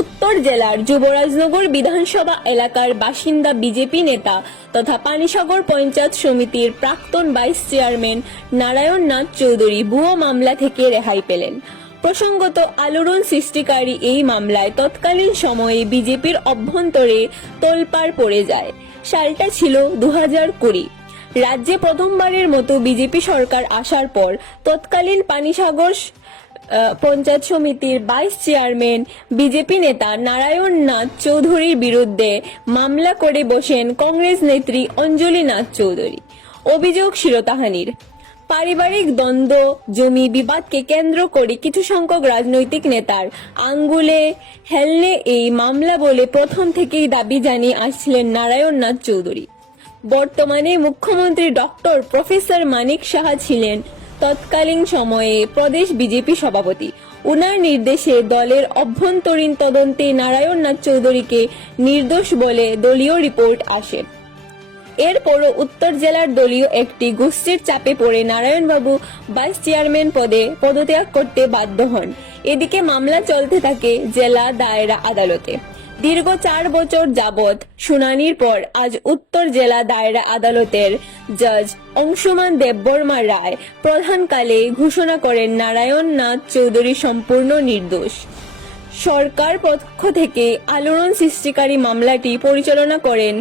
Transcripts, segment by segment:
উত্তর জেলার যুবরাজনগর বিধানসভা এলাকার বাসিন্দা বিজেপি নেতা তথা পানিসাগর পঞ্চায়েত সমিতির প্রাক্তন ভাইস চেয়ারম্যান নারায়ণ নাথ চৌধুরী ভুয়ো মামলা থেকে রেহাই পেলেন। প্রসঙ্গত, আলোড়ন সৃষ্টিকারী এই মামলায় তৎকালীন সময়ে বিজেপির অভ্যন্তরে তোলপাড় পড়ে যায়। সালটা ছিল 2020। রাজ্যে প্রথমবারের মতো বিজেপি সরকার আসার পর তৎকালীন পানিসাগর পঞ্চায়েত সমিতির ভাইস চেয়ারম্যান বিজেপি নেতা নারায়ণ নাথ চৌধুরীর বিরুদ্ধে মামলা করে বসেন কংগ্রেস নেত্রী অঞ্জলি নাথ চৌধুরী। অভিযোগ শিরোতাহানির। পারিবারিক দ্বন্দ্ব, জমি বিবাদকে কেন্দ্র করে কিছু সংখ্যক রাজনৈতিক নেতার আঙ্গুলে হেলনে এই মামলা বলে প্রথম থেকেই দাবি জানিয়ে আসছিলেন নারায়ণ নাথ চৌধুরী। বর্তমানে মুখ্যমন্ত্রী ডক্টর প্রফেসর মানিক সাহা ছিলেন তৎকালীন সময়ে প্রদেশ বিজেপি সভাপতি। উনার নির্দেশে দলের অভ্যন্তরীণ তদন্তে নারায়ণ নাথ চৌধুরীকে নির্দোষ বলে দলীয় রিপোর্ট আসে। এরপরও উত্তর জেলার দলীয় একটি গোষ্ঠীর চাপে পড়ে নারায়ণবাবু ভাইস চেয়ারম্যান পদে পদত্যাগ করতে বাধ্য হন। এদিকে মামলা চলতে থাকে জেলা দায়রা আদালতে। দীর্ঘ 4 বছর যাবৎ শুনানির পর আজ উত্তর জেলা দায়রা আদালতের জজ অংশুমান দেববর্মা রায় প্রধানকালে ঘোষণা করেন নারায়ণ নাথ চৌধুরী সম্পূর্ণ নির্দোষ। সরকার পক্ষ থেকে আলোড়ন সৃষ্টিকারী মামলাটি পরিচালনা করেন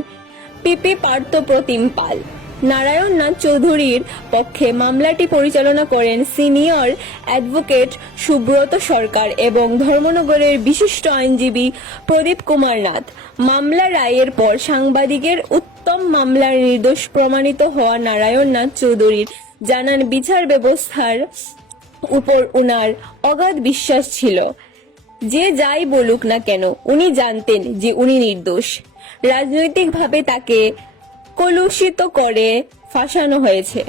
পিপি পার্থ প্রতিম পাল। নারায়ণ নাথ চৌধুরীর পক্ষে মামলাটি পরিচালনা করেন সিনিয়র অ্যাডভোকেট সুব্রত সরকার এবং ধর্মনগরের বিশিষ্ট আইনজীবী প্রদীপ কুমার নাথ। মামলা রায়ের পর সাংবাদিকের উত্তম মামলার নির্দোষ প্রমাণিত হওয়া নারায়ণ নাথ চৌধুরীর জানান বিচার ব্যবস্থার উপর উনার অগাধ বিশ্বাস ছিল। যে যাই বলুক না কেন উনি জানতেন যে উনি নির্দোষ। রাজনৈতিকভাবে তাকে কলুষিত করে ফাঁসানো হয়েছে,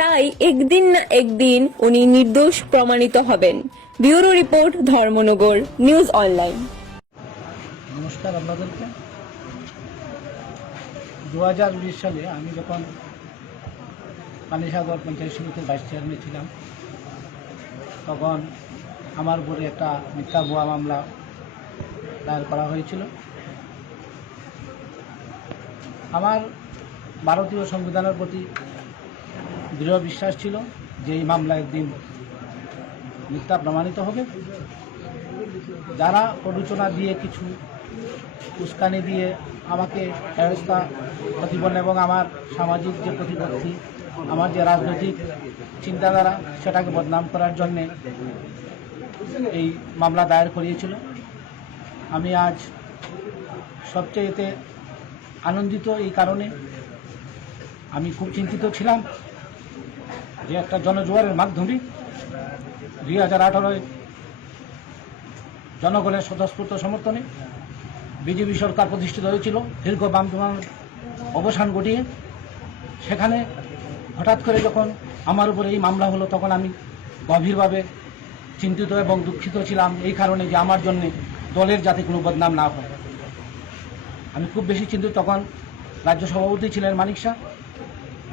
তাই একদিন না একদিন উনি নির্দোষ প্রমাণিত হবেন। Bureau report, Dharmanagar news online. নমস্কার আপনাদেরকে। 2020 সালে আমি যখন পানিসাগর পঞ্চায়েত সমিতির ভাইস চেয়ারম্যান ছিলাম, তখন আমার উপরে একটা মিথ্যা ভুয়া মামলা দায়ের করা হয়েছিল। আমার ভারতীয় সংবিধানের প্রতি দৃঢ় বিশ্বাস ছিল যে এই মামলা একদিন মিথ্যা প্রমাণিত হবে। যারা প্ররোচনা দিয়ে, কিছু উস্কানি দিয়ে আমাকে হেনস্থা প্রতিপন্ন এবং আমার সামাজিক যে প্রতিপত্তি, আমার যে রাজনৈতিক চিন্তাধারা, সেটাকে বদনাম করার জন্যে এই মামলা দায়ের করিয়েছিল। আমি আজ সবচেয়েতে আনন্দিত এই কারণে, আমি খুব চিন্তিত ছিলাম যে একটা জনজোয়ারের মাধ্যমে 2018 জনগণের স্বতঃস্ফূর্ত সমর্থনে বিজেপি সরকার প্রতিষ্ঠিত হয়েছিল, দীর্ঘ বামদলের অবসান ঘটিয়ে। সেখানে হঠাৎ করে যখন আমার উপরে এই মামলা হলো, তখন আমি গভীরভাবে চিন্তিত এবং দুঃখিত ছিলাম এই কারণে যে আমার জন্য দলের যাতে কোনো বদনাম না হয়। আমি খুব বেশি চিন্তিত। তখন রাজ্য সভাপতি ছিলেন মানিক শাহ,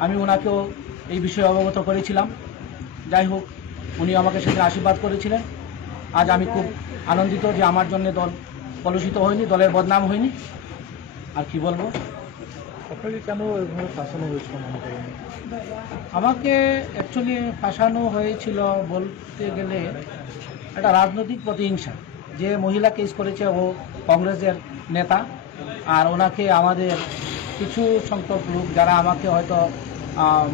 আমি ওনাকেও এই বিষয়ে অবগত করেছিলাম। যাই হোক, উনি আমাকে সেদিন আশীর্বাদ করেছিলেন। আজ আমি খুব আনন্দিত যে আমার জন্য দল কলুষিত হয়নি, দলের বদনাম হয়নি। আর কি বলবো? আপনাকে কেন এভাবে ফাঁসানো হয়েছিল মনে করেন? আমাকে অ্যাকচুয়ালি ফাঁসানো হয়েছিল বলতে গেলে একটা রাজনৈতিক প্রতিহিংসা। যে মহিলা কেস করেছে ও কংগ্রেসের নেতা, আর ওনাকে আমাদের কিছু সংখ্যক লোক, যারা আমাকে হয়তো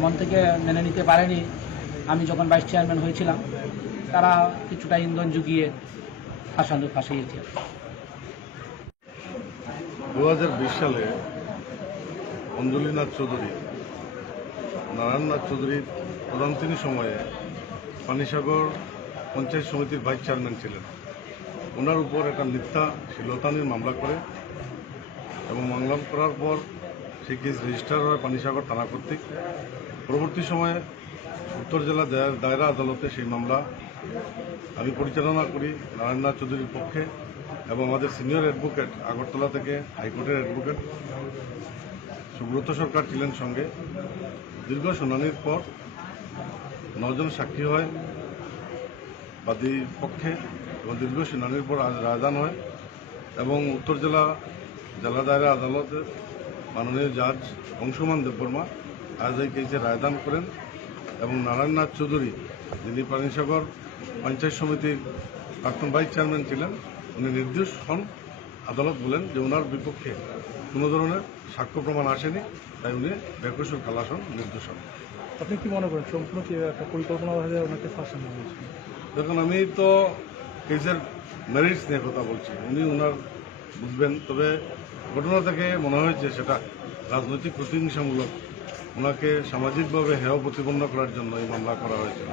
মন থেকে মেনে নিতে পারেনি আমি যখন ভাইস চেয়ারম্যান হয়েছিলাম, তারা কিছুটা ইন্ধন জুগিয়ে ফাঁসিয়েছে। 2020 সালে অঞ্জলি নাথ চৌধুরী, নারায়ণ নাথ চৌধুরীর প্রধানতিনি সময়ে পানিসাগর পঞ্চায়েত সমিতির ভাইস চেয়ারম্যান ছিলেন। ওনার উপর একটা মিথ্যা শিলতানির মামলা করে এবং মামলা করার পর সেই কেস রেজিস্টার হয় পানিসাগর থানা কর্তৃক। পরবর্তী সময়ে উত্তর জেলা দায়রা আদালতে সেই মামলা আমি পরিচালনা করি নারায়ণনাথ চৌধুরীর পক্ষে, এবং আমাদের সিনিয়র অ্যাডভোকেট আগরতলা থেকে হাইকোর্টের অ্যাডভোকেট সুব্রত সরকার ছিলেন সঙ্গে। দীর্ঘ শুনানির পর 9 জন সাক্ষী হয় বাদী পক্ষে এবং দীর্ঘ শুনানির পর আজ রায়দান হয় এবং উত্তর জেলা দায়রা আদালতের মাননীয় জাজ অংশুমান দেববর্মা আজ এই কেসে রায়দান করেন এবং নারায়ণনাথ চৌধুরী যিনি পানিসাগর পঞ্চায়েত সমিতির প্রাক্তন ভাইস চেয়ারম্যান ছিলেন উনি নির্দোষ হন। আদালত বলেন যে ওনার বিপক্ষে কোনো ধরনের সাক্ষ্য প্রমাণ আসেনি, তাই উনি বেকসুর খালাস হন, নির্দোষ হন। আপনি কি মনে করেন সম্পূর্ণ কি একটা পরিকল্পনাভাবে ওনাকে ফাঁসানো হয়েছে? দেখুন, আমি তো কেসের মেরিটস নিয়ে কথা বলছি, উনি ওনার বুঝবেন। তবে ঘটনা থেকে মনে হয়েছে সেটা রাজনৈতিক প্রতিহিংসামূলক, ওনাকে সামাজিকভাবে হেয় প্রতিপন্ন করার জন্য এই মামলা করা হয়েছে।